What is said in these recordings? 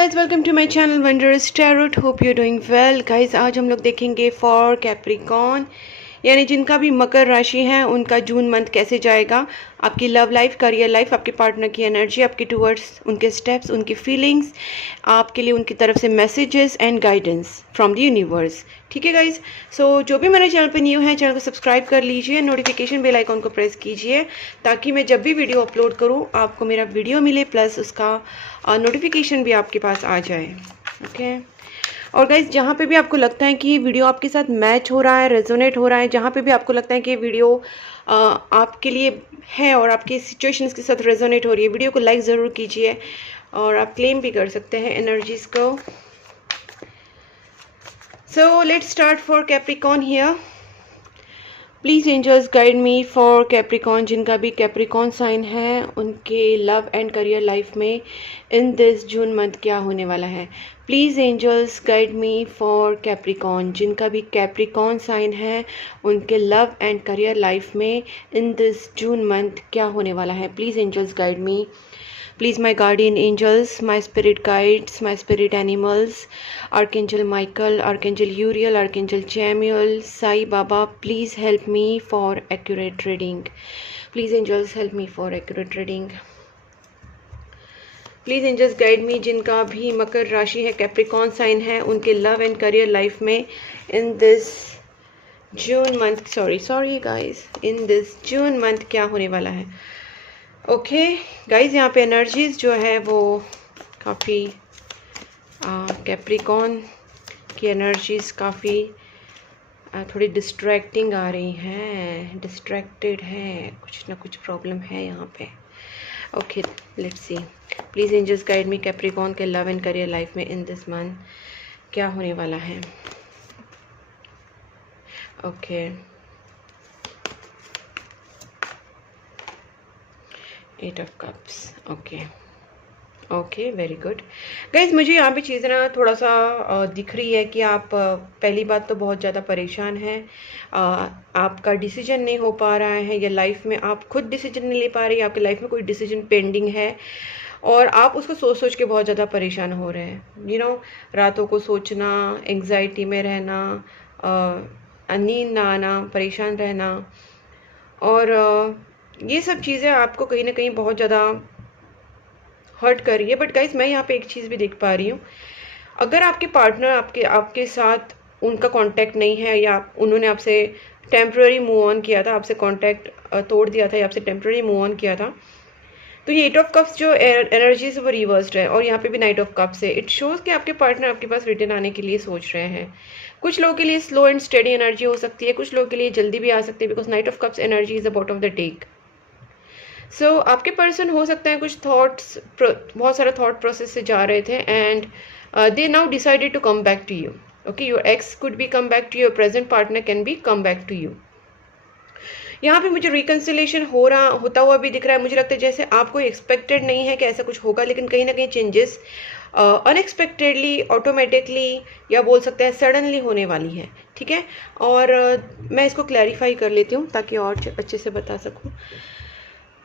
Guys, welcome to my channel wondrous tarot. Hope you doing well guys. आज हम लोग देखेंगे फॉर कैप्रिकॉर्न, यानी जिनका भी मकर राशि है उनका जून मंथ कैसे जाएगा। आपकी लव लाइफ, करियर लाइफ, आपके पार्टनर की एनर्जी, आपके टूवर्ड्स उनके स्टेप्स, उनकी फीलिंग्स, आपके लिए उनकी तरफ से messages and guidance from the universe. ठीक है गाइज। सो जो भी मेरे चैनल पे न्यू है, चैनल को सब्सक्राइब कर लीजिए, नोटिफिकेशन बेल आइकॉन को प्रेस कीजिए ताकि मैं जब भी वीडियो अपलोड करूँ आपको मेरा वीडियो मिले, प्लस उसका नोटिफिकेशन भी आपके पास आ जाए। ओके। और गाइज, जहाँ पे भी आपको लगता है कि ये वीडियो आपके साथ मैच हो रहा है, रेजोनेट हो रहा है, जहाँ पे भी आपको लगता है कि ये वीडियो आपके लिए है और आपकी सिचुएशंस के साथ रेजोनेट हो रही है, वीडियो को लाइक ज़रूर कीजिए। और आप क्लेम भी कर सकते हैं एनर्जीज को। So let's start for Capricorn here. Please angels guide me for Capricorn, जिनका भी कैप्रिकॉर्न साइन है उनके लव एंड करियर लाइफ में इन दिस जून मंथ क्या होने वाला है। Please angels guide me for Capricorn, जिनका भी कैप्रिकॉर्न साइन है उनके लव एंड करियर लाइफ में इन दिस जून मंथ क्या होने वाला है। Please angels guide me. Please, my guardian angels, my spirit guides, my spirit animals, Archangel Michael, Archangel Uriel, Archangel Chamuel, Sai Baba, please help me for accurate reading. Please, angels, help me for accurate reading. Please angels guide me, जिनका भी मकर राशि है, Capricorn sign है, उनके love and career life में in this June month, sorry guys, in this June month क्या होने वाला है। ओके गाइज, यहाँ पे एनर्जीज जो है वो काफ़ी कैप्रिकॉर्न की एनर्जीज काफ़ी थोड़ी डिस्ट्रैक्टिंग आ रही हैं, डिस्ट्रैक्टेड है, कुछ ना कुछ प्रॉब्लम है यहाँ पे। Okay, let's see. Please angels guide me, Capricorn के लव एंड करियर लाइफ में इन दिस मंथ क्या होने वाला है। Okay, eight of cups. Okay, very good guys. मुझे यहाँ पे चीज़ें ना थोड़ा सा दिख रही है कि आप पहली बात तो बहुत ज़्यादा परेशान हैं, आपका डिसीजन नहीं हो पा रहा है, या लाइफ में आप खुद डिसीजन नहीं ले पा रही, आपकी लाइफ में कोई डिसीजन पेंडिंग है और आप उसको सोच सोच के बहुत ज़्यादा परेशान हो रहे हैं। रातों को सोचना, एंग्जाइटी में रहना, नींद ना आना, परेशान रहना, और ये सब चीज़ें आपको कहीं ना कहीं बहुत ज़्यादा हर्ट कर रही है। बट गाइज, मैं यहाँ पे एक चीज़ भी देख पा रही हूँ, अगर आपके पार्टनर आपके साथ उनका कांटेक्ट नहीं है, या उन्होंने आपसे टेम्प्ररी मूव ऑन किया था, आपसे कांटेक्ट तोड़ दिया था, या आपसे टेम्प्ररी मूव ऑन किया था, तो ये एट ऑफ कप्स जो एनर्जी है वो रिवर्स्ड है, और यहाँ पे भी नाइट ऑफ कप्स है। इट शोज़ कि आपके पार्टनर आपके पास रिटर्न आने के लिए सोच रहे हैं। कुछ लोगों के लिए स्लो एंड स्टेडी एनर्जी हो सकती है, कुछ लोगों के लिए जल्दी भी आ सकती है, because knight of cups energy is the bottom of the deck. So आपके पर्सन हो सकता है कुछ थॉट्स, बहुत सारा थॉट प्रोसेस से जा रहे थे, and they now decided to come back to you. Okay, your ex could be come back to your present partner can be come back to you. यहाँ पे मुझे रिकन्सिलेशन होता हुआ भी दिख रहा है। मुझे लगता है जैसे आपको एक्सपेक्टेड नहीं है कि ऐसा कुछ होगा, लेकिन कहीं ना कहीं चेंजेस अनएक्सपेक्टेडली, ऑटोमेटिकली, या बोल सकते हैं सडनली होने वाली है। ठीक है, और मैं इसको क्लैरिफाई कर लेती हूँ ताकि और अच्छे से बता सकूँ।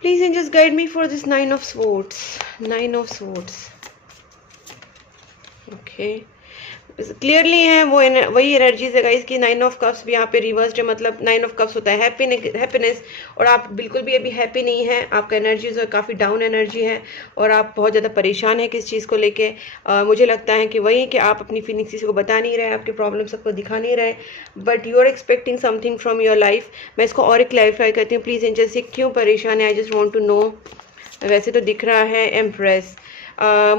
Please angels guide me for this 9 of swords. 9 of swords. Okay. Clearly है वो वही एनर्जीज है गाइस की 9 ऑफ कप्स भी यहाँ पे रिवर्स्ड है। मतलब 9 ऑफ कप्स होता है हैप्पीनेस, और आप बिल्कुल भी अभी हैप्पी नहीं है, आपका एनर्जीज काफ़ी डाउन एनर्जी है, और आप बहुत ज़्यादा परेशान है किस चीज़ को लेके। मुझे लगता है कि वही कि आप अपनी फीलिंग्स किसी को बता नहीं रहे, आपके प्रॉब्लम सबको दिखा नहीं रहे, but you are expecting something from your life. मैं इसको और क्लैरिफाई करती हूँ। प्लीज़ एंजल से क्यों परेशान है, I just want to know. वैसे तो दिख रहा है एम्प्रेस।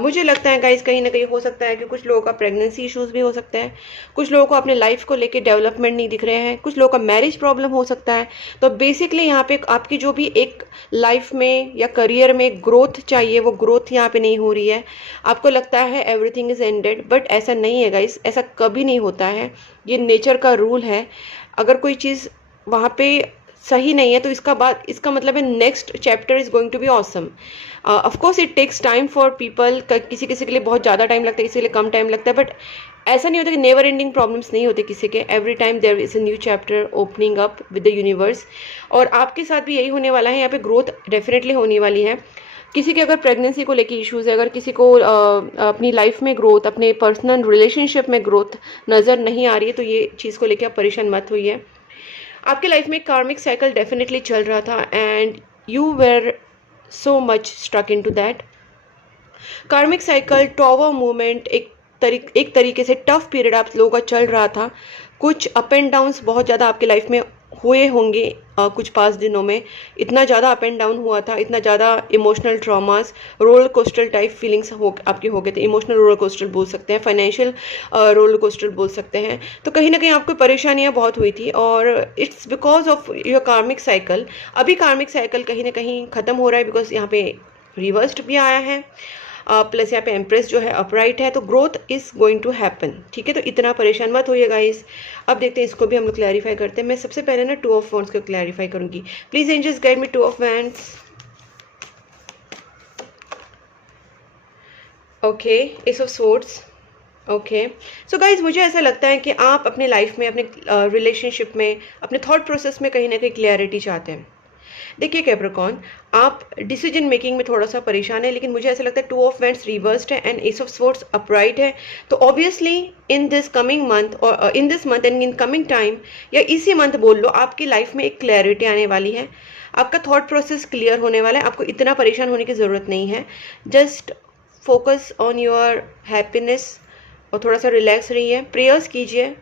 मुझे लगता है गाइस कहीं ना कहीं हो सकता है कि कुछ लोगों का प्रेगनेंसी इश्यूज भी हो सकता है, कुछ लोगों को अपने लाइफ को लेके डेवलपमेंट नहीं दिख रहे हैं, कुछ लोगों का मैरिज प्रॉब्लम हो सकता है। तो बेसिकली यहाँ पे आपकी जो भी एक लाइफ में या करियर में ग्रोथ चाहिए, वो ग्रोथ यहाँ पे नहीं हो रही है। आपको लगता है एवरीथिंग इज एंडेड, बट ऐसा नहीं है गाइस, ऐसा कभी नहीं होता है। ये नेचर का रूल है। अगर कोई चीज़ वहाँ पे सही नहीं है तो इसका मतलब है next chapter is going to be awesome. Of course it takes time for people, किसी किसी के लिए बहुत ज़्यादा टाइम लगता है, किसी के लिए कम टाइम लगता है, बट ऐसा नहीं होता कि नेवर एंडिंग प्रॉब्लम्स नहीं होते किसी के। Every time there is a new chapter opening up with the universe, और आपके साथ भी यही होने वाला है। यहाँ पे ग्रोथ डेफिनेटली होने वाली है। किसी के अगर प्रेगनेंसी को लेके इश्यूज़ है, अगर किसी को अपनी लाइफ में ग्रोथ, अपने पर्सनल रिलेशनशिप में ग्रोथ नज़र नहीं आ रही है, तो ये चीज़ को लेके आप परेशान मत होइए। आपके लाइफ में कार्मिक साइकिल डेफिनेटली चल रहा था and you were so much struck in to that karmic cycle. Tower movement एक तरीके से टफ पीरियड आप लोगों का चल रहा था। कुछ अप एंड डाउन्स बहुत ज़्यादा आपके लाइफ में हुए होंगे कुछ 5 दिनों में। इतना ज़्यादा अप एंड डाउन हुआ था, इतना ज़्यादा emotional traumas, roller coaster type feelings आपके हो गए थे। इमोशनल रोलर कोस्टर बोल सकते हैं, फाइनेंशियल रोलर कोस्टर बोल सकते हैं। तो कहीं ना कहीं आपको परेशानियां बहुत हुई थी और इट्स बिकॉज ऑफ योर कार्मिक साइकिल। अभी कार्मिक साइकिल कहीं ना कहीं ख़त्म हो रहा है बिकॉज यहाँ पे रिवर्स्ड भी आया है, प्लस यहाँ पे एम्प्रेस जो है अपराइट है, तो growth is going to happen. ठीक है, तो इतना परेशान मत होइए गाइस। अब देखते हैं, इसको भी हम लोग क्लैरिफाई करते हैं। मैं सबसे पहले ना 2 ऑफ वॉन्ड्स को क्लैरिफाई करूंगी। Please angels guide me 2 of wands. Okay, ace of swords. Okay, so guys मुझे ऐसा लगता है कि आप अपने लाइफ में, अपने रिलेशनशिप में, अपने थॉट प्रोसेस में कहीं ना कहीं क्लैरिटी चाहते हैं। देखिए कैप्रिकॉर्न, आप डिसीजन मेकिंग में थोड़ा सा परेशान है, लेकिन मुझे ऐसा लगता है 2 ऑफ वैंड्स रिवर्स्ड है and ace of swords upright है। तो obviously in this coming month और in this month and in coming time, या इसी मंथ बोल लो, आपकी लाइफ में एक क्लैरिटी आने वाली है। आपका थॉट प्रोसेस क्लियर होने वाला है। आपको इतना परेशान होने की ज़रूरत नहीं है। Just focus on your happiness और थोड़ा सा रिलैक्स रहिए। प्रेयर्स कीजिए,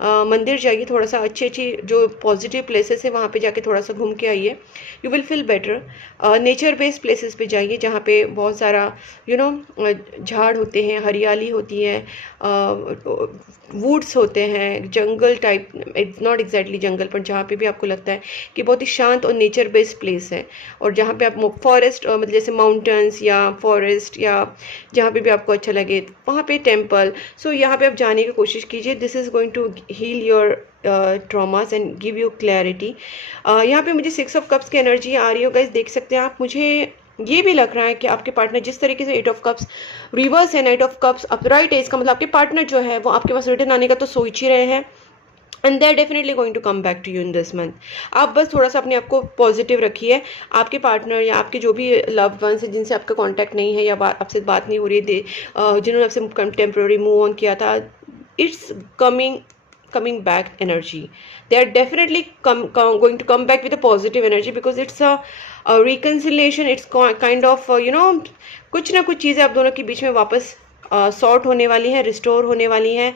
मंदिर जाइए, थोड़ा सा अच्छी अच्छी जो पॉजिटिव प्लेसेस है वहाँ पे जाके थोड़ा सा घूम के आइए, you will feel better. Nature based places पे जाइए जहाँ पे बहुत सारा झाड़ होते हैं, हरियाली होती है, वुड्स होते हैं, जंगल टाइप, इट्स नॉट एग्जैक्टली जंगल, पर जहाँ पे भी आपको लगता है कि बहुत ही शांत और नेचर बेस्ड प्लेस है, और जहाँ पे आप फॉरेस्ट मतलब जैसे माउंटेन्स या फॉरेस्ट या जहाँ पे भी आपको अच्छा लगे वहाँ पे टेम्पल, सो यहाँ पे आप जाने की कोशिश कीजिए। This is going to heal your traumas and give you clarity. यहाँ पे मुझे 6 ऑफ कप्स की एनर्जी आ रही हो गाइस, देख सकते हैं आप। मुझे ये भी लग रहा है कि आपके पार्टनर जिस तरीके से 8 ऑफ कप्स रिवर्स है, 9 ऑफ कप्स अपराइट है, इसका मतलब आपके पार्टनर जो है वो आपके पास रिटर्न आने का तो सोच ही रहे हैं and they are definitely going to come back to you in this month. आप बस थोड़ा सा अपने आप को पॉजिटिव रखिए। आपके पार्टनर या आपके जो भी लव वंस हैं जिनसे आपका कांटेक्ट नहीं है या आपसे बात नहीं हो रही है, जिन्होंने आपसे टेम्प्रेरी मूव ऑन किया था, it's coming back energy. They are definitely going to come back with a positive energy because it's a reconciliation. It's kind of कुछ ना कुछ चीज़ें आप दोनों के बीच में वापस सॉर्ट होने वाली हैं, रिस्टोर होने वाली हैं।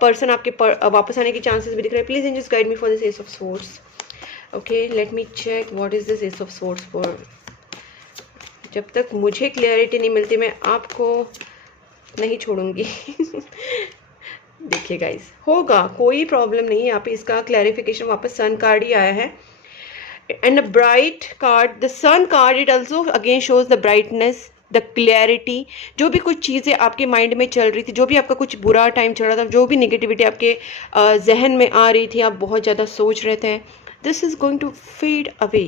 पर्सन आपके वापस आने के चांसेस भी दिख रहे हैं। Please just guide me for this ace of swords. Okay, let me check what is this ace of swords for. जब तक मुझे क्लियरिटी नहीं मिलती मैं आपको नहीं छोड़ूंगी। देखिए गाइस, होगा, कोई प्रॉब्लम नहीं है। यहाँ पे इसका क्लैरिफिकेशन वापस सन कार्ड ही आया है and a bright card, the sun card, it also again shows the brightness, the clarity. जो भी कुछ चीज़ें आपके माइंड में चल रही थी, जो भी आपका कुछ बुरा टाइम चल रहा था, जो भी निगेटिविटी आपके जहन में आ रही थी, आप बहुत ज़्यादा सोच रहे थे, this is going to fade away.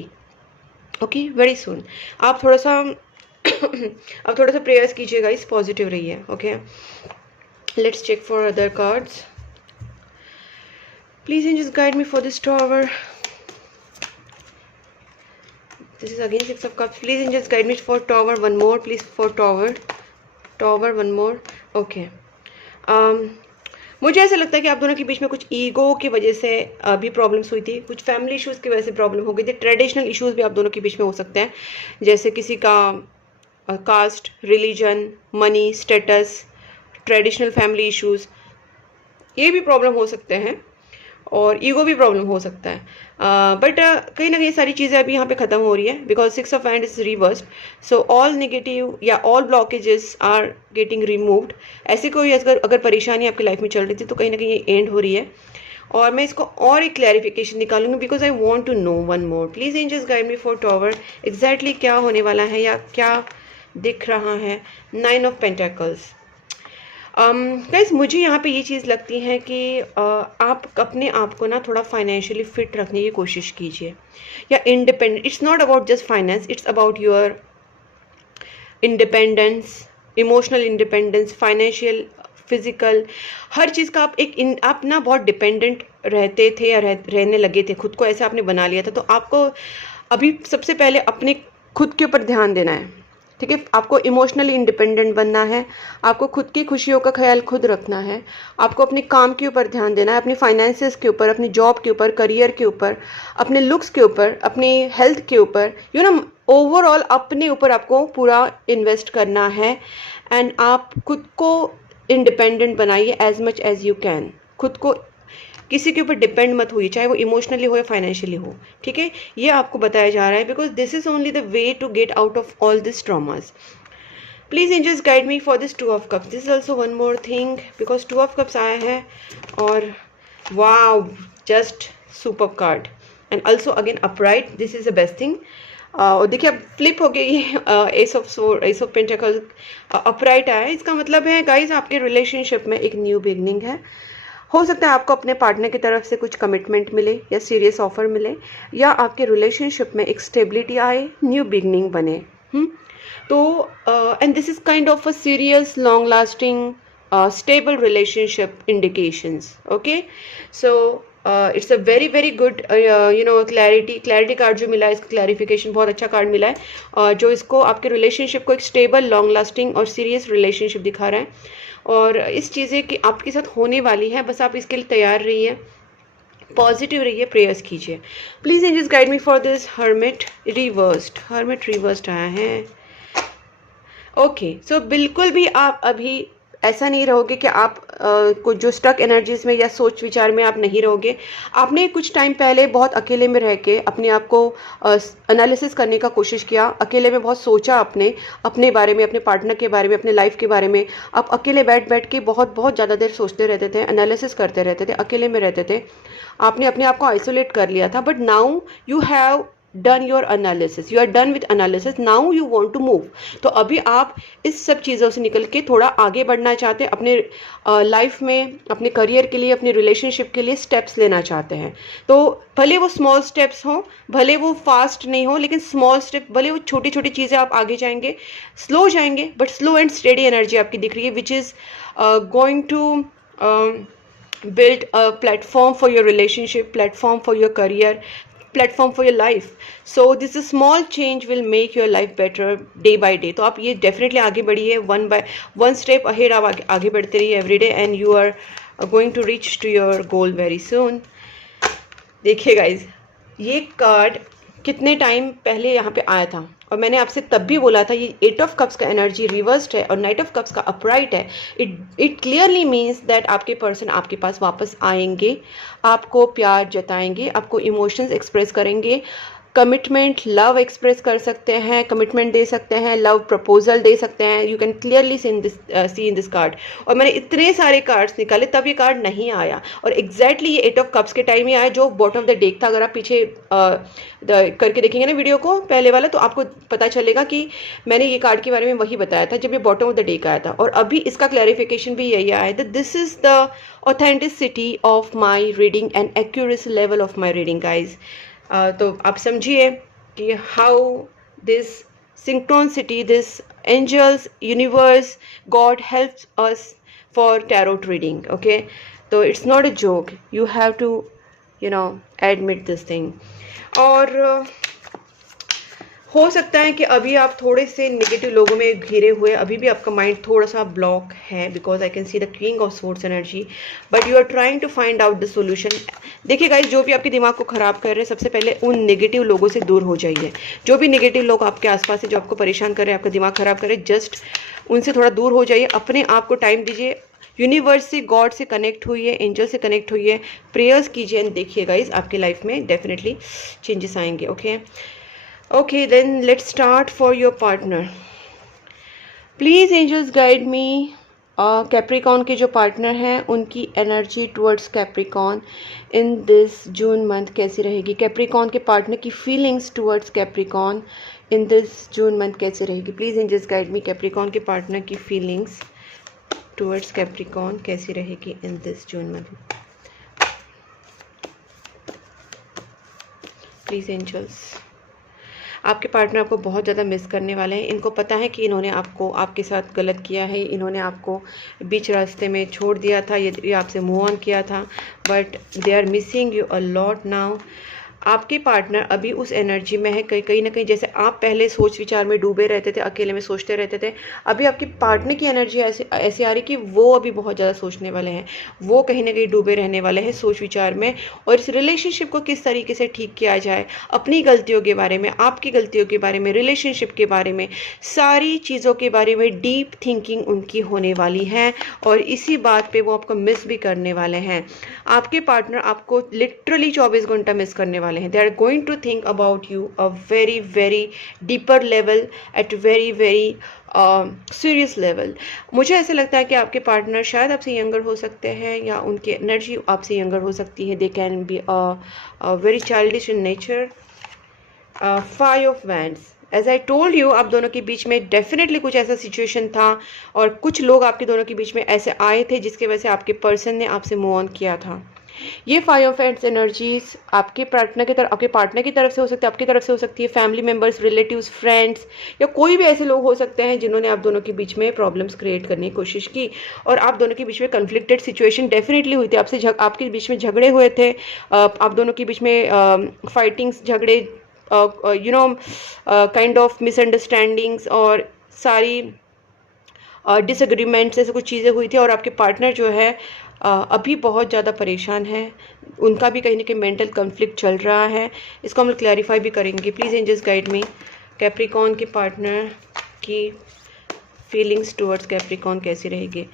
Okay, very soon. आप थोड़ा सा आप थोड़ा सा प्रेयर्स कीजिएगा, इस पॉजिटिव रहिए। Okay, let's check for other cards. Please angels guide me for this tower. This is again 6 of cups. Please angels guide me for tower. One more please for tower one more. Okay. मुझे ऐसा लगता है कि आप दोनों के बीच में कुछ ईगो की वजह से भी प्रॉब्लम्स हुई थी, कुछ फैमिली इश्यूज की वजह से प्रॉब्लम हो गई थी। ट्रेडिशनल इश्यूज भी आप दोनों के बीच में हो सकते हैं, जैसे किसी का caste, religion, money, status, traditional family issues, ये भी प्रॉब्लम हो सकते हैं, और ईगो भी प्रॉब्लम हो सकता है। बट कहीं ना कहीं सारी चीज़ें अभी यहाँ पे ख़त्म हो रही है because 6 of hand is reversed, so all negative या all blockages are getting removed. ऐसी कोई अगर परेशानी आपकी लाइफ में चल रही थी तो कहीं ना कहीं ये एंड हो रही है, और मैं इसको और एक क्लैरिफिकेशन निकालूंगी because I want to know one more. Please angels guide me for tower, exactly क्या होने वाला है या क्या दिख रहा है। 9 ऑफ पेंटेकल्स। गाइस, मुझे यहाँ पे ये चीज़ लगती है कि आप अपने आप को ना थोड़ा फाइनेंशियली फिट रखने की कोशिश कीजिए, या independent. It's not about just finance, it's about your independence, emotional independence, financial, physical, हर चीज़ का आप ना बहुत डिपेंडेंट रहते थे या रहने लगे थे, खुद को ऐसा आपने बना लिया था। तो आपको अभी सबसे पहले अपने खुद के ऊपर ध्यान देना है। ठीक है। आपको इमोशनली इंडिपेंडेंट बनना है, आपको खुद की खुशियों का ख्याल खुद रखना है, आपको अपने काम के ऊपर ध्यान देना है, अपनी फाइनेंसेस के ऊपर, अपनी जॉब के ऊपर, करियर के ऊपर, अपने लुक्स के ऊपर, अपनी हेल्थ के ऊपर, यू नो ओवरऑल अपने ऊपर आपको पूरा इन्वेस्ट करना है। एंड आप खुद को इंडिपेंडेंट बनाइए as much as you can. खुद को किसी के ऊपर डिपेंड मत होइए, चाहे वो इमोशनली हो या फाइनेंशियली हो, ठीक है। ये आपको बताया जा रहा है because this is only the way to get out of all this traumas. Please angels guide me for this 2 of cups. This is also one more thing because 2 of cups आया है और wow just super card and also again upright, this is the best thing. और देखिए अब flip हो गई ये S of pentacle upright आया है। इसका मतलब है गाइज आपके रिलेशनशिप में एक न्यू बिगनिंग है। हो सकता है आपको अपने पार्टनर की तरफ से कुछ कमिटमेंट मिले या सीरियस ऑफर मिले, या आपके रिलेशनशिप में एक स्टेबिलिटी आए, न्यू बिगनिंग बने। तो and this is kind of a serious long lasting stable relationship indications. Okay, so it's a very very good you know clarity card जो मिला है, इसका क्लैरिफिकेशन बहुत अच्छा कार्ड मिला है जो इसको आपके रिलेशनशिप को एक स्टेबल लॉन्ग लास्टिंग और सीरियस रिलेशनशिप दिखा रहा है। और इस चीज़ें कि आपके साथ होने वाली है, बस आप इसके लिए तैयार रहिए, पॉजिटिव रहिए, प्रेयर्स कीजिए। Please angels guide me for this hermit reversed आया है। ओके, सो बिल्कुल भी आप अभी ऐसा नहीं रहोगे कि आप कुछ जो स्टक एनर्जीज में या सोच विचार में आप नहीं रहोगे। आपने कुछ टाइम पहले बहुत अकेले में रह के अपने आप को एनालिसिस करने का कोशिश किया, अकेले में बहुत सोचा अपने बारे में, अपने पार्टनर के बारे में, अपने लाइफ के बारे में। आप अकेले बैठ के बहुत ज़्यादा देर सोचते रहते थे, एनालिसिस करते रहते थे, अकेले में रहते थे, आपने अपने आप को आइसोलेट कर लिया था। But now you have done your analysis, you are done with analysis, now you want to move. तो अभी आप इस सब चीज़ों से निकल के थोड़ा आगे बढ़ना चाहते हैं, अपने लाइफ में, अपने करियर के लिए, अपने रिलेशनशिप के लिए स्टेप्स लेना चाहते हैं। तो भले वो स्मॉल स्टेप्स हों, भले वो फास्ट नहीं हो, लेकिन स्मॉल स्टेप, भले वो छोटी छोटी चीज़ें, आप आगे जाएंगे, स्लो जाएंगे, but slow and steady energy आपकी दिख रही है which is going to build a platform for your relationship, platform for your career, platform for your life. So this is small change will make your life better day by day. तो आप ये definitely आगे बढ़िए, one step ahead आप आगे बढ़ते रहिए every day and you are going to reach to your goal very soon. देखिए गाइज, ये कार्ड कितने टाइम पहले यहाँ पे आया था और मैंने आपसे तब भी बोला था ये 8 ऑफ कप्स का एनर्जी रिवर्स्ड है और नाइट ऑफ कप्स का अपराइट है। इट क्लियरली मीन्स दैट आपके पर्सन आपके पास वापस आएंगे, आपको प्यार जताएंगे, आपको इमोशंस एक्सप्रेस करेंगे, कमिटमेंट लव एक्सप्रेस कर सकते हैं, कमिटमेंट दे सकते हैं, लव प्रपोजल दे सकते हैं। You can clearly see in this card. और मैंने इतने सारे कार्ड्स निकाले तब ये कार्ड नहीं आया और एग्जैक्टली ये 8 ऑफ कप्स के टाइम ही आया जो बॉटम ऑफ द डेक था। अगर आप पीछे करके देखेंगे ना वीडियो को पहले वाला, तो आपको पता चलेगा कि मैंने ये कार्ड के बारे में वही बताया था जब ये बॉटम ऑफ द डेक आया था। और अभी इसका क्लैरिफिकेशन भी यही आया है, this is the authenticity of my reading and accuracy level of my reading guys. तो आप समझिए कि how this synchronicity, this angels, universe, God helps us for tarot reading. Okay, तो it's not a joke, you have to you know admit this thing. और हो सकता है कि अभी आप थोड़े से नेगेटिव लोगों में घिरे हुए, अभी भी आपका माइंड थोड़ा सा ब्लॉक है because I can see the king of swords energy, but you are trying to find out the solution. देखिए गाइस, जो भी आपके दिमाग को ख़राब कर रहे हैं, सबसे पहले उन नेगेटिव लोगों से दूर हो जाइए। जो भी नेगेटिव लोग आपके आसपास है, जो आपको परेशान कर रहे हैं, आपका दिमाग ख़राब कर रहे हैं, जस्ट उनसे थोड़ा दूर हो जाइए, अपने आप को टाइम दीजिए, यूनिवर्स से, गॉड से कनेक्ट हुई, एंजल से कनेक्ट हुई, प्रेयर्स कीजिए एंड देखिए गाइस आपकी लाइफ में डेफिनेटली चेंजेस आएंगे। Okay, then let's start for your partner. Please angels guide me. Capricorn के जो पार्टनर हैं उनकी energy towards Capricorn in this June month कैसी रहेगी? कैप्रिकॉन के पार्टनर की feelings towards Capricorn in this June month कैसे रहेगी? Please angels guide me, Capricorn के पार्टनर की फीलिंग्स टुवर्ड्स कैप्रिकॉन कैसी रहेगी in this June month? Please angels, आपके पार्टनर आपको बहुत ज़्यादा मिस करने वाले हैं। इनको पता है कि इन्होंने आपके साथ गलत किया है, इन्होंने आपको बीच रास्ते में छोड़ दिया था, ये आपसे मूव ऑन किया था, but they are missing you a lot now. आपके पार्टनर अभी उस एनर्जी में है, कहीं कहीं ना कहीं जैसे आप पहले सोच विचार में डूबे रहते थे, अकेले में सोचते रहते थे, अभी आपके पार्टनर की एनर्जी ऐसे ऐसे आ रही कि वो अभी बहुत ज़्यादा सोचने वाले हैं, वो कहीं ना कहीं डूबे रहने वाले हैं सोच विचार में। और इस रिलेशनशिप को किस तरीके से ठीक किया जाए, अपनी गलतियों के बारे में, आपकी गलतियों के बारे में, रिलेशनशिप के बारे में, सारी चीज़ों के बारे में डीप थिंकिंग उनकी होने वाली है। और इसी बात पे वो आपको मिस भी करने वाले हैं। आपके पार्टनर आपको लिटरली 24 घंटा मिस करने वाले हैं। They are going to think about you a very very deeper level, at very very serious level. मुझे ऐसा लगता है कि आपके पार्टनर शायद आपसे यंगर हो सकते हैं, या उनकी एनर्जी आपसे यंगर हो सकती है। They can be very childish in nature. 5 of wands, as I told you, आप दोनों के बीच में डेफिनेटली कुछ ऐसा सिचुएशन था, और कुछ लोग आपके दोनों के बीच में ऐसे आए थे जिसकी वजह से आपके पर्सन ने आपसे मूव ऑन किया था। ये 5 ऑफ वैंड्स एनर्जीज आपके पार्टनर की तरफ से हो सकती है, आपकी तरफ से हो सकती है, फैमिली मेंबर्स, रिलेटिव्स, फ्रेंड्स, या कोई भी ऐसे लोग हो सकते हैं जिन्होंने आप दोनों के बीच में प्रॉब्लम्स क्रिएट करने की कोशिश की, और आप दोनों के बीच में कन्फ्लिक्टेड सिचुएशन डेफिनेटली हुई थी। आपके बीच में झगड़े हुए थे, आप दोनों के बीच में फाइटिंग्स, झगड़े, काइंड ऑफ मिसअंडरस्टैंडिंग्स, और सारी डिसएग्रीमेंट्स, ऐसे कुछ चीज़ें हुई थी। और आपके पार्टनर जो है अभी बहुत ज़्यादा परेशान है, उनका भी कहीं ना कहीं मेंटल कॉन्फ्लिक्ट चल रहा है। इसको हम क्लैरिफाई भी करेंगे। Please angels guide me, Capricorn के पार्टनर की फीलिंग्स टुवर्ड्स कैप्रिकॉर्न कैसी रहेगी।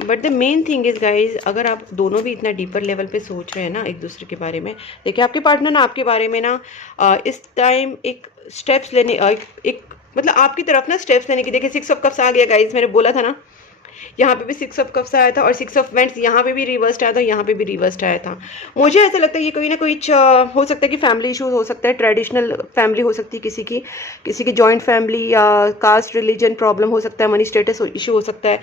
But the main thing is guys, अगर आप दोनों भी इतना डीपर लेवल पे सोच रहे हैं ना एक दूसरे के बारे में, देखिए आपके पार्टनर ना आपके बारे में ना इस टाइम एक स्टेप्स लेने, एक मतलब आपकी तरफ ना स्टेप्स लेने की। देखिए 6 ऑफ कप्स आ गया गाइज, मैंने बोला था ना, यहाँ पे भी 6 ऑफ कप्स आया था, और 6 ऑफ वेंट्स यहाँ पे भी रिवर्स्ड आया था, यहाँ पे भी रिवर्स्ड आया था। मुझे ऐसा लगता है ये कोई ना कोई हो सकता है कि फैमिली इशूज हो सकता है, ट्रेडिशनल फैमिली हो सकती है, किसी की जॉइंट फैमिली, या कास्ट रिलीजन प्रॉब्लम हो सकता है, मनी स्टेटस इशू हो सकता है।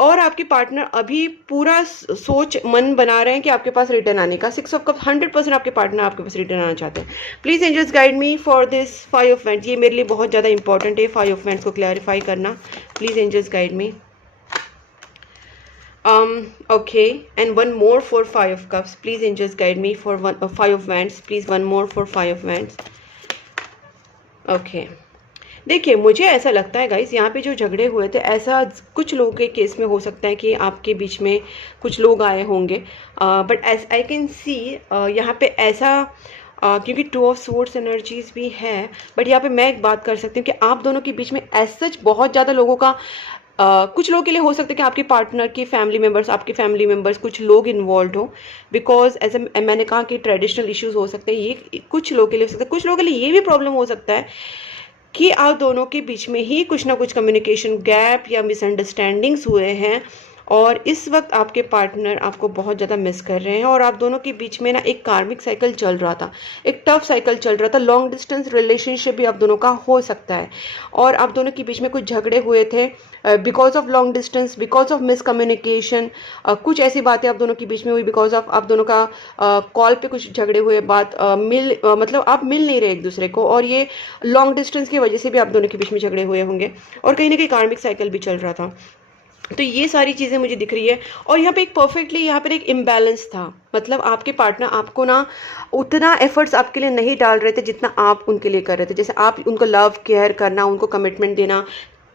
और आपके पार्टनर अभी पूरा सोच मन बना रहे हैं कि आपके पास रिटर्न आने का। 6 ऑफ कप 100% आपके पार्टनर आपके पास रिटर्न आना चाहते हैं। Please angels guide me for this 5 of wands. ये मेरे लिए बहुत ज़्यादा इंपॉर्टेंट है 5 ऑफ वेंट्स को क्लैरिफाई करना। Please angels guide me. Okay, and one more for 5 of cups. Please angels guide me for 5 of wands. Please one more for 5 of wands. Okay. देखिए मुझे ऐसा लगता है गाइस, यहाँ पे जो झगड़े हुए थे, ऐसा कुछ लोगों के केस में हो सकता है कि आपके बीच में कुछ लोग आए होंगे, but as I can see यहाँ पे ऐसा क्योंकि 2 ऑफ सोर्ड्स एनर्जीज भी है, बट यहाँ पे मैं एक बात कर सकती हूँ कि आप दोनों के बीच में एज सच बहुत ज़्यादा लोगों का कुछ लोगों के लिए हो सकता है कि आपके पार्टनर की फैमिली मेम्बर्स, आपके फैमिली मेम्बर्स, कुछ लोग इन्वॉल्व हो, बिकॉज एज मैंने कहा कि ट्रेडिशनल इश्यूज हो सकते हैं। ये कुछ लोगों के लिए हो सकता है। कुछ लोगों के लिए ये भी प्रॉब्लम हो सकता है कि आप दोनों के बीच में ही कुछ ना कुछ कम्युनिकेशन गैप या मिसअंडरस्टैंडिंग्स हुए हैं, और इस वक्त आपके पार्टनर आपको बहुत ज़्यादा मिस कर रहे हैं। और आप दोनों के बीच में ना एक कार्मिक साइकिल चल रहा था, एक टफ साइकिल चल रहा था। लॉन्ग डिस्टेंस रिलेशनशिप भी आप दोनों का हो सकता है, और आप दोनों के बीच में कुछ झगड़े हुए थे because of long distance, because of miscommunication. कुछ ऐसी बातें आप दोनों के बीच में हुई बिकॉज ऑफ आप दोनों का कॉल पे कुछ झगड़े हुए, बात मतलब आप मिल नहीं रहे एक दूसरे को, और ये लॉन्ग डिस्टेंस की वजह से भी आप दोनों के बीच में झगड़े हुए होंगे, और कहीं ना कहीं कार्मिक साइकिल भी चल रहा था। तो ये सारी चीज़ें मुझे दिख रही है। और यहाँ पे एक परफेक्टली यहाँ पर एक इम्बैलेंस था, मतलब आपके पार्टनर आपको ना उतना एफर्ट्स आपके लिए नहीं डाल रहे थे जितना आप उनके लिए कर रहे थे। जैसे आप उनको लव केयर करना, उनको कमिटमेंट देना,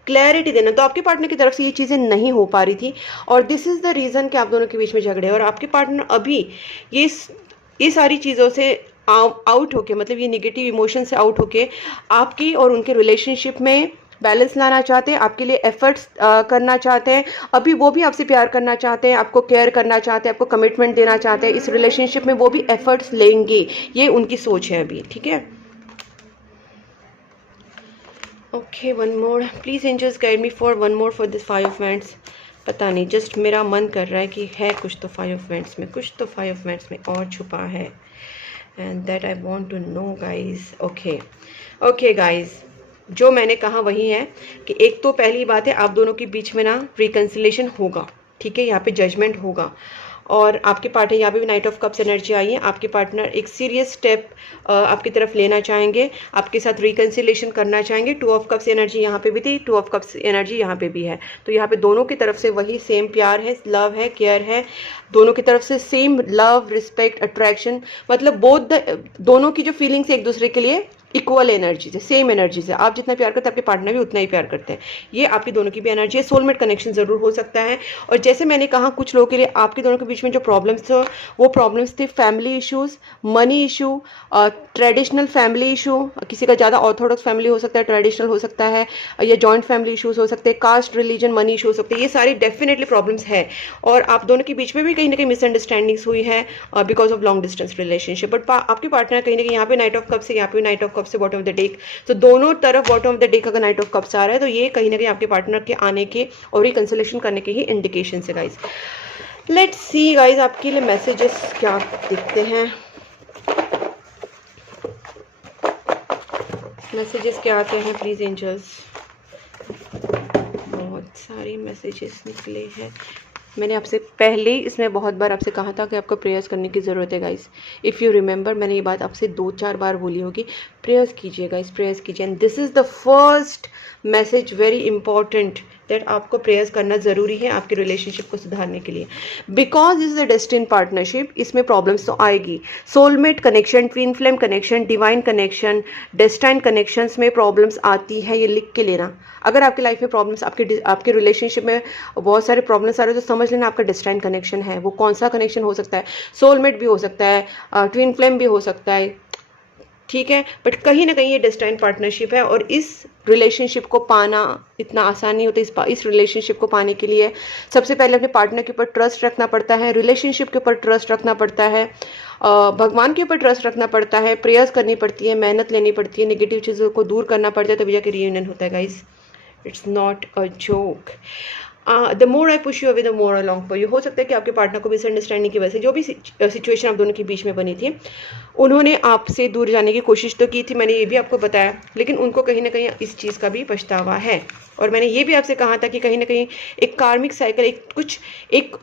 क्लैरिटी देना, तो आपके पार्टनर की तरफ से ये चीज़ें नहीं हो पा रही थी, और दिस इज़ द रीज़न कि आप दोनों के बीच में झगड़े। और आपके पार्टनर अभी ये सारी चीज़ों से आउट होके, मतलब ये नेगेटिव इमोशन से आउट होके आपकी और उनके रिलेशनशिप में बैलेंस लाना चाहते हैं, आपके लिए एफर्ट्स करना चाहते हैं। अभी वो भी आपसे प्यार करना चाहते हैं, आपको केयर करना चाहते हैं, आपको कमिटमेंट देना चाहते हैं। इस रिलेशनशिप में वो भी एफर्ट्स लेंगे, ये उनकी सोच है अभी। ठीक है, okay, one more please angels guide me for one more for this 5 of wands. पता नहीं, जस्ट मेरा मन कर रहा है कि है कुछ तो 5 ऑफ वांड्स में, कुछ तो 5 ऑफ वांड्स में और छुपा है, and that I want to know guys. Okay guys, जो मैंने कहा वही है कि एक तो पहली बात है, आप दोनों के बीच में ना रिकन्सिलेशन होगा। ठीक है, यहाँ पे जजमेंट होगा, और आपके पार्टनर, यहाँ पे भी नाइट ऑफ कप्स एनर्जी आई है, आपके पार्टनर एक सीरियस स्टेप आपकी तरफ लेना चाहेंगे, आपके साथ रिकन्सिलेशन करना चाहेंगे। 2 ऑफ कप्स एनर्जी यहाँ पे भी थी, 2 ऑफ कप्स एनर्जी यहाँ पे भी है। तो यहाँ पे दोनों की तरफ से वही सेम प्यार है, लव है, केयर है, दोनों की तरफ से सेम लव, रिस्पेक्ट, अट्रैक्शन, मतलब दोनों की जो फीलिंग्स एक दूसरे के लिए इक्वल एनर्जी से, सेम एनर्जी से। आप जितना प्यार करते हैं आपके पार्टनर भी उतना ही प्यार करते हैं। ये आपकी दोनों की भी एनर्जी है। सोलमेट कनेक्शन जरूर हो सकता है। और जैसे मैंने कहा, कुछ लोगों के लिए आपके दोनों के बीच में जो प्रॉब्लम्स थे वो प्रॉब्लम्स थे family issues, money issue, traditional family issue, किसी का ज़्यादा ऑर्थोडॉक्स फैमिली हो सकता है, ट्रेडिशनल हो सकता है, या जॉइंट फैमिली इशूज हो सकते हैं, कास्ट, रिलीजन, मनी इशू हो सकते हैं। ये सारी डेफिनेटली प्रॉब्लम्स है। और आप दोनों के बीच में भी कहीं ना कहीं मिसअंडरस्टैंडिंग्स हुई है because of long distance relationship. But आपके पार्टनर कहीं ना कहीं यहाँ पे नाइट ऑफ कप से, यहाँ पे नाइट ऑफ कप से बॉटम ऑफ द डेक, तो दोनों तरफ बॉटम ऑफ द डेक अगर नाइट ऑफ कप्स आ रहा है तो ये कहीं ना कहीं आपके पार्टनर के आने के और रिकंसिलेशन करने के ही इंडिकेशन है गाइस। लेट्स सी गाइस आपके लिए मैसेजेस क्या दिखते हैं, मैसेजेस क्या आते हैं प्लीज एंजल्स। बहुत सारे मैसेजेस निकले हैं। मैंने आपसे पहले ही इसमें बहुत बार आपसे कहा था कि आपको प्रेयर्स करने की ज़रूरत है गाइस। इफ़ यू रिमेंबर, मैंने ये बात आपसे 2-4 बार बोली होगी, प्रेयर्स कीजिए गाइस, प्रेयर्स कीजिए। And this is the first message very important that आपको प्रेयर्स करना ज़रूरी है आपके रिलेशनशिप को सुधारने के लिए, because is a destine partnership. इसमें प्रॉब्लम्स तो आएगी। Soulmate connection, twin flame connection, divine connection, destined connections में प्रॉब्लम्स आती है, ये लिख के लेना। अगर आपकी लाइफ में प्रॉब्लम्स, आपके रिलेशनशिप में बहुत सारे प्रॉब्लम्स आ रहे हैं तो समझ लेना आपका डेस्टाइन कनेक्शन है। वो कौन सा कनेक्शन हो सकता है? सोलमेट भी हो सकता है, ट्विन फ्लेम भी हो सकता है, ठीक है, बट कहीं ना कहीं ये डेस्टाइन पार्टनरशिप है। और इस रिलेशनशिप को पाना इतना आसान नहीं होता। इस रिलेशनशिप को पाने के लिए सबसे पहले अपने पार्टनर के ऊपर ट्रस्ट रखना पड़ता है, रिलेशनशिप के ऊपर ट्रस्ट रखना पड़ता है, भगवान के ऊपर ट्रस्ट रखना पड़ता है, प्रेयर्स करनी पड़ती है, मेहनत लेनी पड़ती है, नेगेटिव चीज़ों को दूर करना पड़ता है, तभी जाके रियूनियन होता है guys. It's not a joke. The more I push you away the more I long for you. हो सकता है कि आपके पार्टनर को मिसअंडरस्टैंडिंग की वजह से जो भी सिचुएशन आप दोनों के बीच में बनी थी, उन्होंने आपसे दूर जाने की कोशिश तो की थी, मैंने ये भी आपको बताया, लेकिन उनको कहीं ना कहीं इस चीज़ का भी पछतावा है। और मैंने ये भी आपसे कहा था कि कहीं ना कहीं एक कार्मिक साइकिल, एक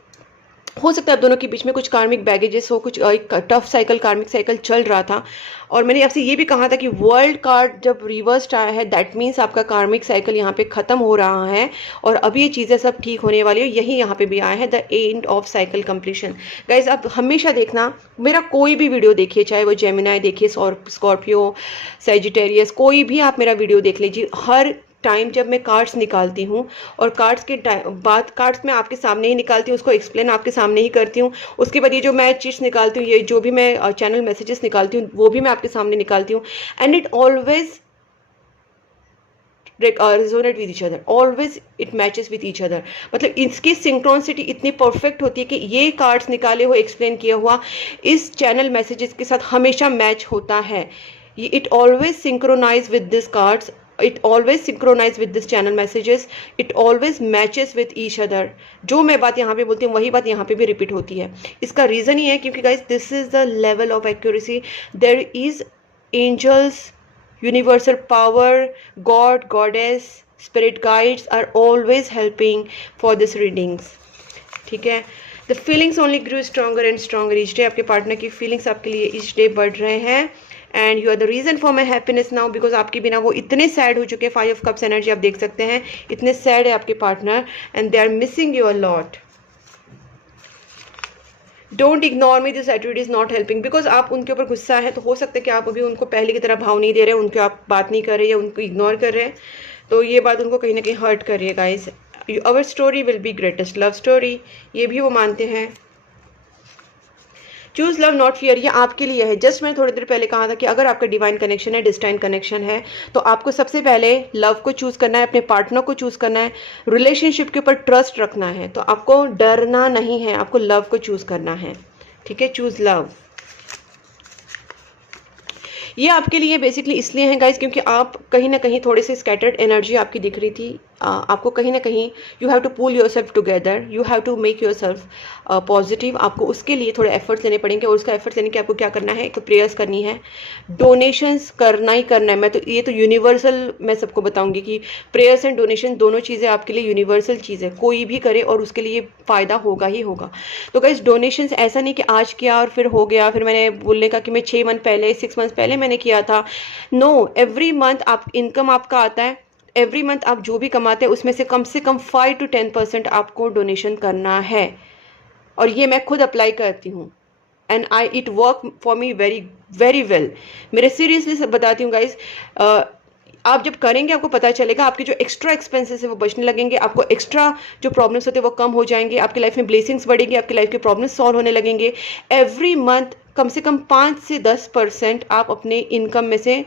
हो सकता है आप दोनों के बीच में कुछ कार्मिक बैगेजेस हो, कुछ एक टफ साइकिल, कार्मिक साइकिल चल रहा था। और मैंने आपसे ये भी कहा था कि वर्ल्ड कार्ड जब रिवर्स्ड आया है, दैट मीन्स आपका कार्मिक साइकिल यहाँ पे ख़त्म हो रहा है और अब ये चीज़ें सब ठीक होने वाली है। यही यहाँ पे भी आया है, the end of cycle completion. Guys आप हमेशा देखना, मेरा कोई भी वीडियो देखिए, चाहे वो जेमिनाई देखिए, स्कॉर्पियो, सैजिटेरियस, कोई भी आप मेरा वीडियो देख लीजिए, हर टाइम जब मैं कार्ड्स निकालती हूँ और कार्ड्स के बाद कार्ड्स मैं आपके सामने ही निकालती हूँ, उसको एक्सप्लेन आपके सामने ही करती हूँ। उसके बाद ये जो मैं चीज़ निकालती हूँ, ये जो भी मैं चैनल मैसेजेस निकालती हूँ, वो भी मैं आपके सामने निकालती हूँ। And it always resonate with each other, always it matches with each other। मतलब इसकी सिंक्रोनिसिटी इतनी परफेक्ट होती है कि ये कार्ड्स निकाले हुए, एक्सप्लेन किया हुआ इस चैनल मैसेजेस के साथ हमेशा मैच होता है। It always synchronize with this cards, it always synchronize with this channel messages, it always matches with each other। जो मैं बात यहाँ पे बोलती हूँ वही बात यहाँ पे भी रिपीट होती है। इसका रीज़न ये है क्योंकि guys this is the level of accuracy. There is angels, universal power, God, goddess, spirit guides are always helping for this readings, ठीक है। The feelings only grew stronger and stronger each day। आपके partner की feelings आपके लिए each day बढ़ रहे हैं। And you are the reason for my happiness now, because आपके बिना वो इतने सैड हो चुके हैं। 5 ऑफ कप्स एनर्जी आप देख सकते हैं, इतने सैड है आपके partner and they are missing you a lot. Don't ignore me, this attitude is not helping. Because आप उनके ऊपर गुस्सा है तो हो सकता है कि आप अभी उनको पहले की तरह भाव नहीं दे रहे, उनको आप बात नहीं कर रहे या उनको इग्नोर कर रहे हैं, तो ये बात उनको कहीं ना कहीं हर्ट कर रही है guys. Our story will be greatest love story, ये भी वो मानते हैं। चूज लव नॉट फियर, ये आपके लिए है। जस्ट मैंने थोड़ी देर पहले कहा था कि अगर आपका डिवाइन कनेक्शन है, डिस्टाइन कनेक्शन है, तो आपको सबसे पहले लव को चूज करना है, अपने पार्टनर को चूज करना है, रिलेशनशिप के ऊपर ट्रस्ट रखना है। तो आपको डरना नहीं है, आपको लव को चूज करना है, ठीक है। Choose love. ये आपके लिए बेसिकली इसलिए है गाइस क्योंकि आप कहीं ना कहीं थोड़े से स्कैटर्ड एनर्जी आपकी दिख रही थी। आपको कहीं ना कहीं you have to pull yourself together, you have to make yourself positive. आपको उसके लिए थोड़े एफर्ट्स लेने पड़ेंगे, और उसका एफर्ट्स लेने के आपको क्या करना है, एक तो प्रेयर्स करनी है, डोनेशंस करना ही करना है। मैं तो ये तो यूनिवर्सल मैं सबको बताऊंगी कि प्रेयर्स एंड डोनेशन दोनों चीज़ें आपके लिए यूनिवर्सल चीज़ है, कोई भी करे और उसके लिए फ़ायदा होगा ही होगा। तो गाइस डोनेशंस ऐसा नहीं कि आज किया और फिर हो गया, फिर मैंने बोलने का कि मैं 6 मंथ पहले 6 मंथ पहले मैंने किया था। नो, एवरी मंथ आप इनकम आपका आता है, एवरी मंथ आप जो भी कमाते हैं उसमें से कम 5 to 10% आपको डोनेशन करना है, और ये मैं खुद अप्लाई करती हूँ and it work for me very very well. मेरे सीरियसली बताती हूँ गाइज, आप जब करेंगे आपको पता चलेगा, आपके जो एक्स्ट्रा एक्सपेंसेस है वो बचने लगेंगे, आपको एक्स्ट्रा जो प्रॉब्लम्स होते हैं वो कम हो जाएंगे, आपकी लाइफ में ब्लेसिंग्स बढ़ेंगी, आपकी लाइफ के प्रॉब्लम्स सॉल्व होने लगेंगे। एवरी मंथ कम से कम 5 से 10% आप अपने इनकम में से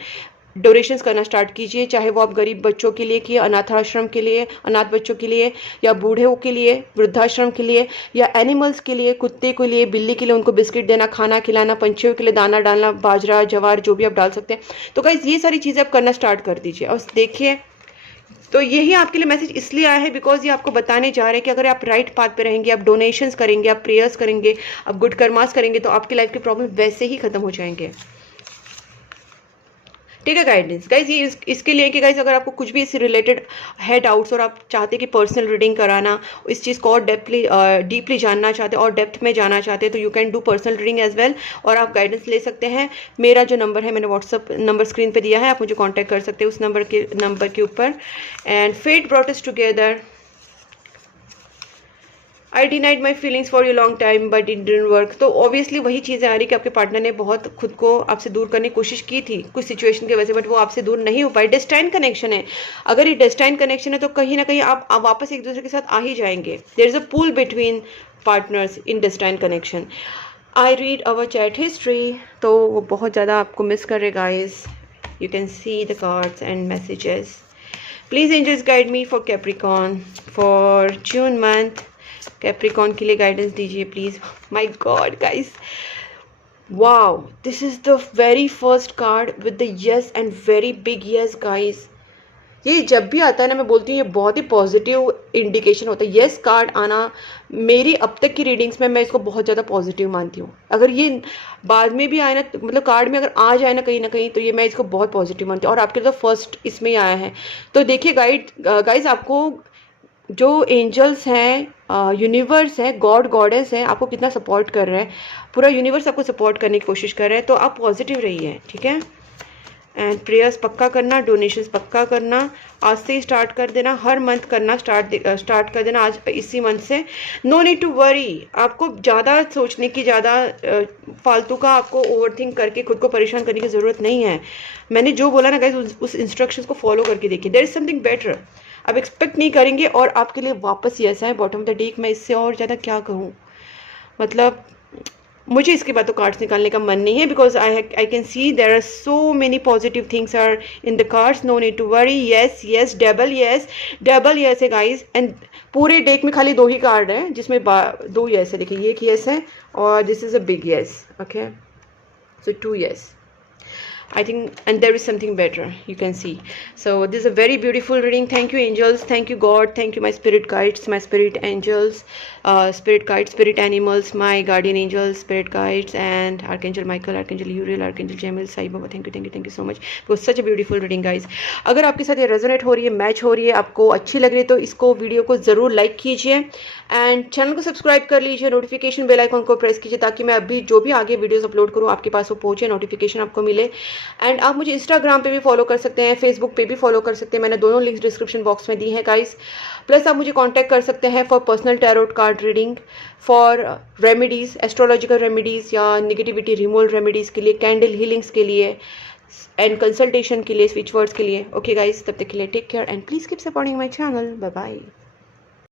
डोनेशंस करना स्टार्ट कीजिए, चाहे वो आप गरीब बच्चों के लिए किए, अनाथ आश्रम के लिए, अनाथ बच्चों के लिए, या बूढ़ों के लिए, वृद्धाश्रम के लिए, या एनिमल्स के लिए, कुत्ते के लिए, बिल्ली के लिए, उनको बिस्किट देना, खाना खिलाना, पंछियों के लिए दाना डालना, बाजरा जवार जो भी आप डाल सकते हैं। तो गाइस ये सारी चीज़ें आप करना स्टार्ट कर दीजिए। और देखिए, तो यही आपके लिए मैसेज इसलिए आया है बिकॉज ये आपको बताने जा रहे हैं कि अगर आप राइट पाथ पे रहेंगे, आप डोनेशंस करेंगे, आप प्रेयर्स करेंगे, आप गुड कर्मास करेंगे, तो आपकी लाइफ के प्रॉब्लम वैसे ही खत्म हो जाएंगे। ठीक है गाइडेंस गाइज, ये इसके लिए कि गाइज अगर आपको कुछ भी इससे रिलेटेड है डाउट्स और आप चाहते हैं कि पर्सनल रीडिंग कराना, इस चीज़ को और डीपली जानना चाहते हैं और डेप्थ में जाना चाहते हैं, तो you can do personal reading as well, और आप गाइडेंस ले सकते हैं। मेरा जो नंबर है, मैंने व्हाट्सअप नंबर स्क्रीन पे दिया है, आप मुझे कॉन्टैक्ट कर सकते हैं उस नंबर के ऊपर। And fate brought us together, I denied my feelings for you long time but it didn't work. तो ऑब्वियसली वही चीज़ें आ रही कि आपके पार्टनर ने बहुत खुद को आपसे दूर करने की कोशिश की थी कुछ सिचुएशन की वजह से, बट वो आपसे दूर नहीं हो पाई। डेस्टाइन कनेक्शन है, अगर ये डेस्टाइन कनेक्शन है तो कहीं ना कहीं आप वापस एक दूसरे के साथ आ ही जाएंगे। There is a pull between partners in destine connection. I read our chat history, तो वो बहुत ज़्यादा आपको मिस कर रहे guys. You can see the cards and messages. Please angels guide me for Capricorn for June month. Capricorn के लिए guidance दीजिए please. My God guys, wow, this is the very first card with the yes and very big yes guys. ये जब भी आता है ना, मैं बोलती हूँ ये बहुत ही पॉजिटिव इंडिकेशन होता है। यस कार्ड आना मेरी अब तक की रीडिंग्स में मैं इसको बहुत ज़्यादा पॉजिटिव मानती हूँ। अगर ये बाद में भी आए ना, मतलब कार्ड में अगर आ जाए ना कहीं, तो ये मैं इसको बहुत पॉजिटिव मानती हूँ, और आपके तो फर्स्ट इसमें ही आया है। तो देखिए गाइस, आपको जो एंजल्स हैं, यूनिवर्स है, गॉडेस है, आपको कितना सपोर्ट कर रहा है, पूरा यूनिवर्स आपको सपोर्ट करने की कोशिश कर रहा है। तो आप पॉजिटिव रहिए, ठीक है। एंड प्रेयर्स पक्का करना, डोनेशंस पक्का करना, आज से ही स्टार्ट कर देना, हर मंथ करना स्टार्ट कर देना, आज इसी मंथ से। नो नीड टू वरी, आपको ज़्यादा सोचने की, ज़्यादा फालतू का आपको ओवरथिंक करके खुद को परेशान करने की ज़रूरत नहीं है। मैंने जो बोला ना गाइस, उस इंस्ट्रक्शंस को फॉलो करके देखिए, देयर इज समथिंग बेटर। आप एक्सपेक्ट नहीं करेंगे और आपके लिए वापस यस है बॉटम ऑफ द डेक। मैं इससे और ज़्यादा क्या कहूँ, मतलब मुझे इसके बाद तो कार्ड्स निकालने का मन नहीं है, because I can see there are so many positive things are in the cards. No need to worry, yes yes, double yes है गाइज। एंड पूरे डेक में खाली 2 ही कार्ड है जिसमें 2 यस है। देखिए, ये एक यस है और this is a big yes, okay, so 2 yes I think, and there is something better, you can see. So this is a very beautiful reading. Thank you angels, thank you God, thank you my spirit guides, my spirit angels, spirit guides, spirit animals, my guardian angels, spirit guides, and Archangel Michael, Archangel Uriel, Archangel Jamiel, Sai Baba, thank you so much. It was such a beautiful reading guys. अगर आपके साथ ये resonate हो रही है, match हो रही है, आपको अच्छी लग रही है, तो इसको वीडियो को ज़रूर लाइक कीजिए एंड चैनल को सब्सक्राइब कर लीजिए, नोटिफिकेशन बेल आइकन को प्रेस कीजिए ताकि मैं अभी जो भी आगे वीडियोस अपलोड करूँ आपके पास वो पहुँचे, नोटिफिकेशन आपको मिले। एंड आप मुझे इंस्टाग्राम पे भी फॉलो कर सकते हैं, फेसबुक पे भी फॉलो कर सकते हैं, मैंने दोनों लिंक्स डिस्क्रिप्शन बॉक्स में दी हैं गाइस। प्लस आप मुझे कांटेक्ट कर सकते हैं for personal tarot card reading, for remedies, astrological remedies या निगेटिविटी रिमूवल रेमेडीज़ के लिए, कैंडल हीलिंग्स के लिए एंड कंसल्टेशन के लिए, स्विच वर्ड्स के लिए। ओके गाइस, तब तक के लिए take care and please keep supporting my channel. Bye bye.